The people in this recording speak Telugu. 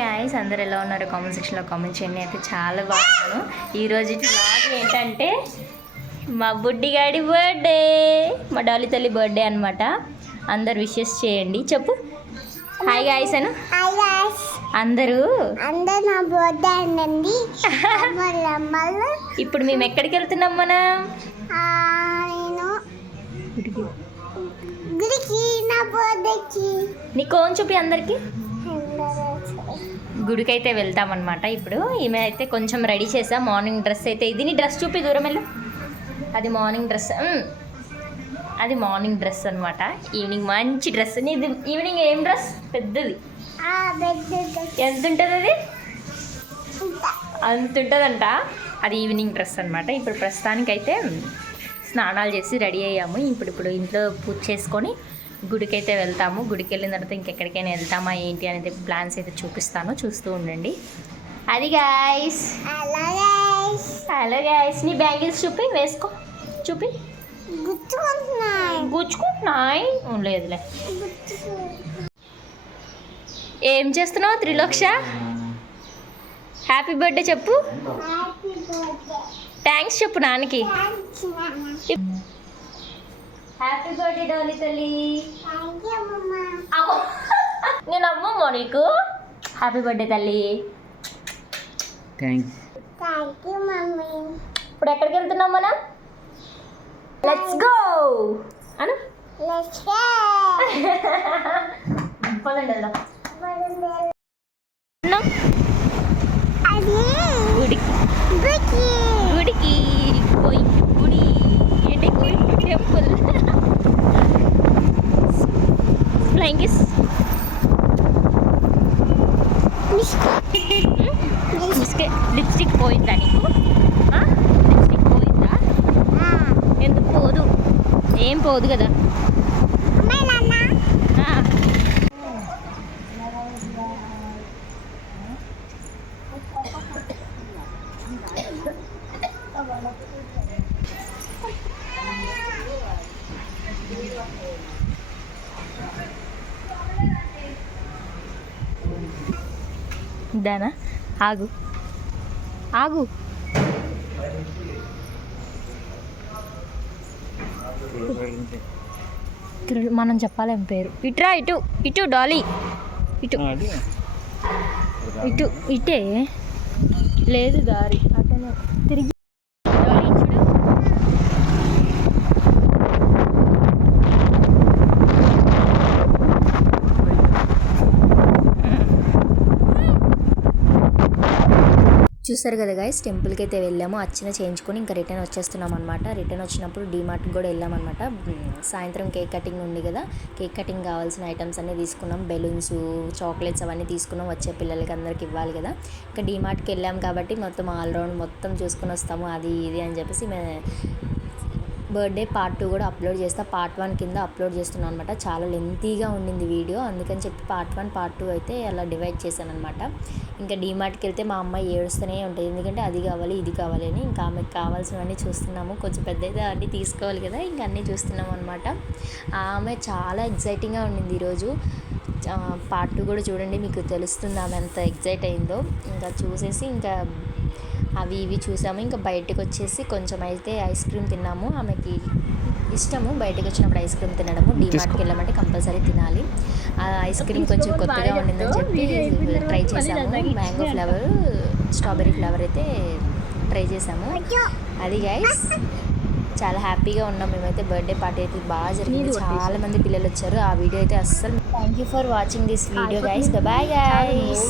గాయ్స్ అందరు ఎలా ఉన్నారు కామెంట్ సెక్షన్లో కామెంట్ చేయండి. అయితే చాలా బాగున్నాను. ఈరోజు వ్లాగ్ ఏంటంటే మా బుడ్డిగాడి బర్త్డే, మా డాలి తల్లి బర్త్డే అనమాట. అందరు విషెస్ చేయండి. చెప్పు హాయ్ గాయ్స్ అను. అందరూ నా బర్త్డే అండి. ఇప్పుడు మేము ఎక్కడికి వెళ్తున్నాం? మనం గుడికి, నా బర్త్డేకి. నీ కోన్ చూపి అందరికి. గుడికి అయితే వెళ్తామన్నమాట. ఇప్పుడు ఈమె అయితే కొంచెం రెడీ చేసా. మార్నింగ్ డ్రెస్ అయితే ఇది. నీ డ్రెస్ చూపి దూరం వెళ్ళు. అది మార్నింగ్ డ్రెస్, అది మార్నింగ్ డ్రెస్ అనమాట. ఈవినింగ్ మంచి డ్రెస్. ఇది ఈవినింగ్ ఏం డ్రెస్? పెద్దది. ఎంత ఉంటుంది అది? అంత ఉంటుందంట. అది ఈవినింగ్ డ్రెస్ అనమాట. ఇప్పుడు ప్రస్తుతానికైతే స్నానాలు చేసి రెడీ అయ్యాము. ఇప్పుడు ఇంట్లో పూజ చేసుకొని గుడికి అయితే వెళ్తాము. గుడికి వెళ్ళిన తర్వాత ఇంకెక్కడికైనా వెళ్తామా ఏంటి అనేది ప్లాన్స్ అయితే చూపిస్తాను, చూస్తూ ఉండండి. అది గాయ్స్. Hello guys. నీ బ్యాంగిల్స్ చూపి, వేసుకో చూపి. గుచ్చుకుంటున్నాయి. లేదులే. ఏం చేస్తున్నావు త్రిలోక్ష? హ్యాపీ బర్త్డే చెప్పు. థ్యాంక్స్ చెప్పు నాన్నకి. హ్యాపీ బర్త్డే డాలి తల్లి. నేను అమ్మమ్మో నీకు. హ్యాపీ బర్త్డే తల్లి. ఇప్పుడు ఎక్కడికి వెళ్తున్నాం మనం? లెట్స్ గో అను. పదండి వెళ్దాం. గుడికి గుడికి పోయి గుడి ఏంటి? టెంపుల్. Flying kiss. లిప్స్టిక్ పోయిందా నీకు? లిప్స్టిక్ పోయిందా? ఎందుకు పోదు? ఏం పోదు కదా. దానా ఆగు ఆగు. మనం చెప్పాలేం పేరు. ఇటురా, ఇటు ఇటు డాలీ. ఇటు ఇటు ఇటే లేదు దారి. అతను తిరిగి డాలీ చూడు. చూసారు కదా గైస్, టెంపుల్కి అయితే వెళ్ళాము. అర్చన చేయించుకొని ఇంకా రిటర్న్ వచ్చేస్తున్నాం అనమాట. రిటర్న్ వచ్చినప్పుడు డీమార్ట్కి కూడా వెళ్ళామన్నమాట. సాయంత్రం కేక్ కటింగ్ ఉంది కదా, కేక్ కటింగ్ కావాల్సిన ఐటమ్స్ అన్నీ తీసుకున్నాం. బెలూన్స్, చాక్లెట్స్ అవన్నీ తీసుకున్నాం. వచ్చే పిల్లలకి అందరికి ఇవ్వాలి కదా. ఇంకా డీమార్ట్కి వెళ్ళాం కాబట్టి మొత్తం ఆల్రౌండ్ మొత్తం చూసుకొని వస్తాము అది ఇది అని చెప్పేసి బర్త్డే పార్ట్ 2 కూడా అప్లోడ్ చేస్తా. పార్ట్ 1 కింద అప్లోడ్ చేస్తున్నాను అనమాట. చాలా లెంతీగా ఉండింది వీడియో, అందుకని చెప్పి పార్ట్ 1 పార్ట్ 2 అయితే అలా డివైడ్ చేశాను అనమాట. ఇంకా డీమార్ట్కి వెళ్తే మా అమ్మాయి ఏడుస్తూనే ఉంటుంది, ఎందుకంటే అది కావాలి ఇది కావాలి అని. ఇంకా ఆమెకు కావాల్సినవన్నీ చూస్తున్నాము. కొంచెం పెద్ద అయితే అన్నీ తీసుకోవాలి కదా, ఇంకా అన్నీ చూస్తున్నాము అనమాట. ఆమె చాలా ఎగ్జైటింగ్గా ఉండింది ఈరోజు. పార్ట్ 2 కూడా చూడండి, మీకు తెలుస్తుంది ఆమె ఎంత ఎగ్జైట్ అయిందో. ఇంకా చూసేసి ఇంకా అవి ఇవి చూసాము. ఇంకా బయటకు వచ్చేసి కొంచెం అయితే ఐస్ క్రీమ్ తిన్నాము. ఆమెకి ఇష్టము బయటకు వచ్చినప్పుడు ఐస్ క్రీమ్ తినడము. డీమార్ట్కి వెళ్ళామంటే కంపల్సరీ తినాలి. ఆ ఐస్ క్రీమ్ కొంచెం కొత్తగా ఉండిందని చెప్పి ట్రై చేసాము. మ్యాంగో ఫ్లేవర్, స్ట్రాబెర్రీ ఫ్లేవర్ అయితే ట్రై చేసాము. అది గైస్, చాలా హ్యాపీగా ఉన్నాం మేమైతే. బర్త్డే పార్టీ అయితే బాగా జరిగింది. చాలా మంది పిల్లలు వచ్చారు. ఆ వీడియో అయితే అస్సలు. Thank you for watching this video guys. Bye guys.